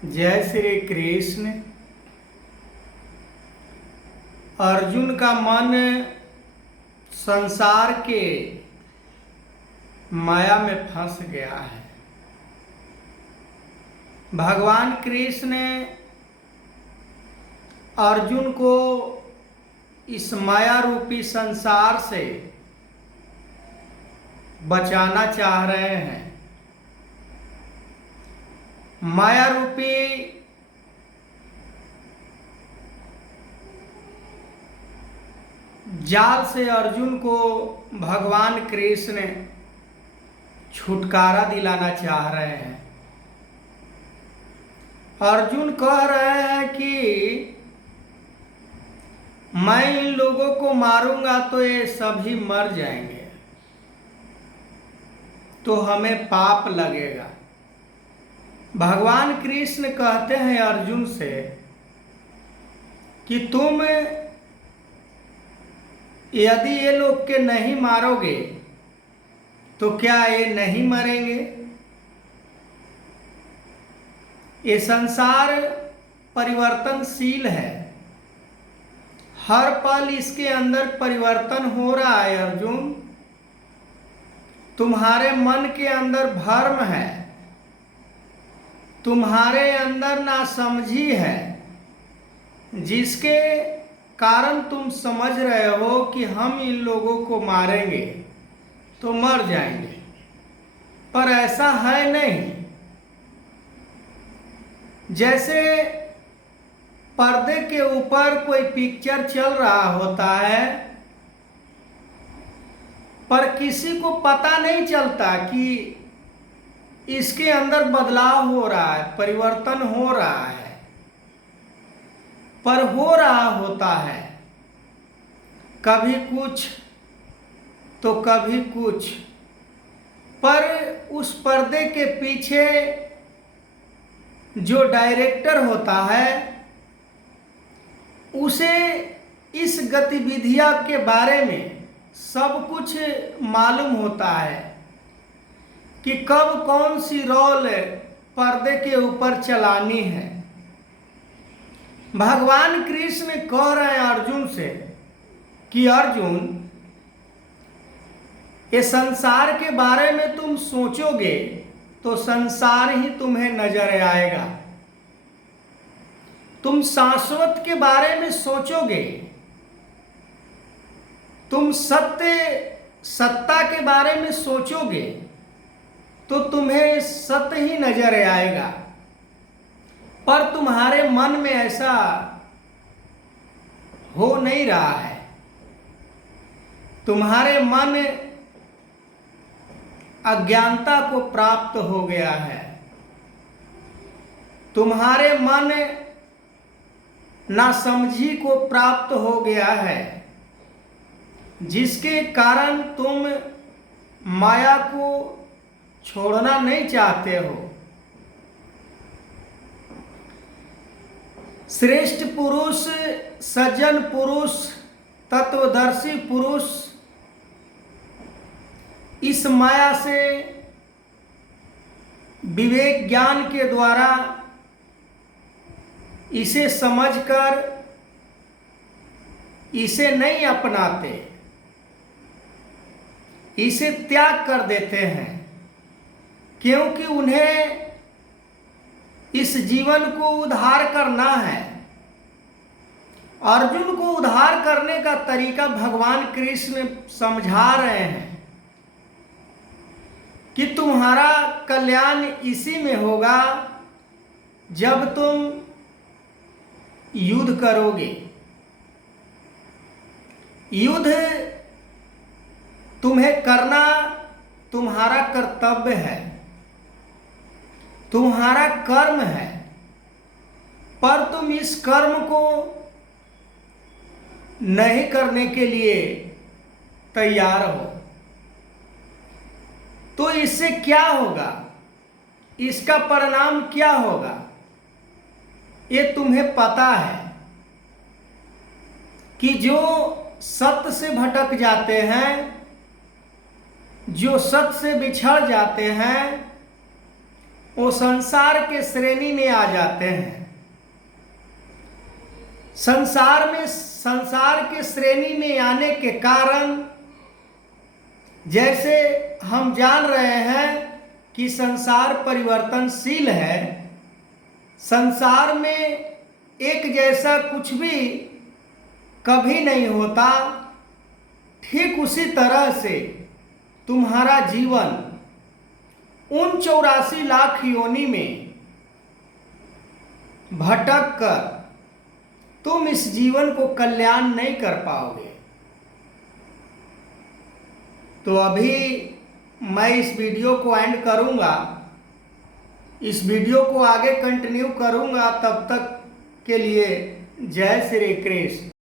जय श्री कृष्ण। अर्जुन का मन संसार के माया में फंस गया है। भगवान कृष्ण ने अर्जुन को इस माया रूपी संसार से बचाना चाह रहे हैं। माया रूपी जाल से अर्जुन को भगवान कृष्ण छुटकारा दिलाना चाह रहे हैं। अर्जुन कह रहे हैं कि मैं इन लोगों को मारूंगा तो ये सभी मर जाएंगे, तो हमें पाप लगेगा। भगवान कृष्ण कहते हैं अर्जुन से कि तुम यदि ये लोग के नहीं मारोगे तो क्या ये नहीं मरेंगे? ये संसार परिवर्तनशील है, हर पल इसके अंदर परिवर्तन हो रहा है। अर्जुन, तुम्हारे मन के अंदर भ्रम है, तुम्हारे अंदर नासमझी है, जिसके कारण तुम समझ रहे हो कि हम इन लोगों को मारेंगे तो मर जाएंगे, पर ऐसा है नहीं। जैसे पर्दे के ऊपर कोई पिक्चर चल रहा होता है, पर किसी को पता नहीं चलता कि इसके अंदर बदलाव हो रहा है, परिवर्तन हो रहा है, पर हो रहा होता है। कभी कुछ तो कभी कुछ, पर उस पर्दे के पीछे जो डायरेक्टर होता है उसे इस गतिविधियां के बारे में सब कुछ मालूम होता है कि कब कौन सी रोल पर्दे के ऊपर चलानी है। भगवान कृष्ण कह रहे हैं अर्जुन से कि अर्जुन, ये संसार के बारे में तुम सोचोगे तो संसार ही तुम्हें नजर आएगा। तुम शाश्वत के बारे में सोचोगे, तुम सत्ता के बारे में सोचोगे तो तुम्हें सत्य ही नजर आएगा, पर तुम्हारे मन में ऐसा हो नहीं रहा है। तुम्हारे मन अज्ञानता को प्राप्त हो गया है, तुम्हारे मन नासमझी को प्राप्त हो गया है, जिसके कारण तुम माया को छोड़ना नहीं चाहते हो। श्रेष्ठ पुरुष, सज्जन पुरुष, तत्वदर्शी पुरुष इस माया से विवेक ज्ञान के द्वारा इसे समझकर इसे नहीं अपनाते, इसे त्याग कर देते हैं, क्योंकि उन्हें इस जीवन को उद्धार करना है। अर्जुन को उद्धार करने का तरीका भगवान कृष्ण समझा रहे हैं कि तुम्हारा कल्याण इसी में होगा जब तुम युद्ध करोगे। युद्ध तुम्हें करना तुम्हारा कर्तव्य है, तुम्हारा कर्म है, पर तुम इस कर्म को नहीं करने के लिए तैयार हो तो इससे क्या होगा, इसका परिणाम क्या होगा, ये तुम्हें पता है कि जो सत्य से भटक जाते हैं, जो सत्य से बिछड़ जाते हैं, वो संसार के श्रेणी में आ जाते हैं। संसार के श्रेणी में आने के कारण, जैसे हम जान रहे हैं कि संसार परिवर्तनशील है, संसार में एक जैसा कुछ भी कभी नहीं होता, ठीक उसी तरह से तुम्हारा जीवन उन 84 लाख योनि में भटक कर तुम इस जीवन को कल्याण नहीं कर पाओगे। तो अभी मैं इस वीडियो को एंड करूंगा, इस वीडियो को आगे कंटिन्यू करूंगा। तब तक के लिए जय श्री कृष्ण।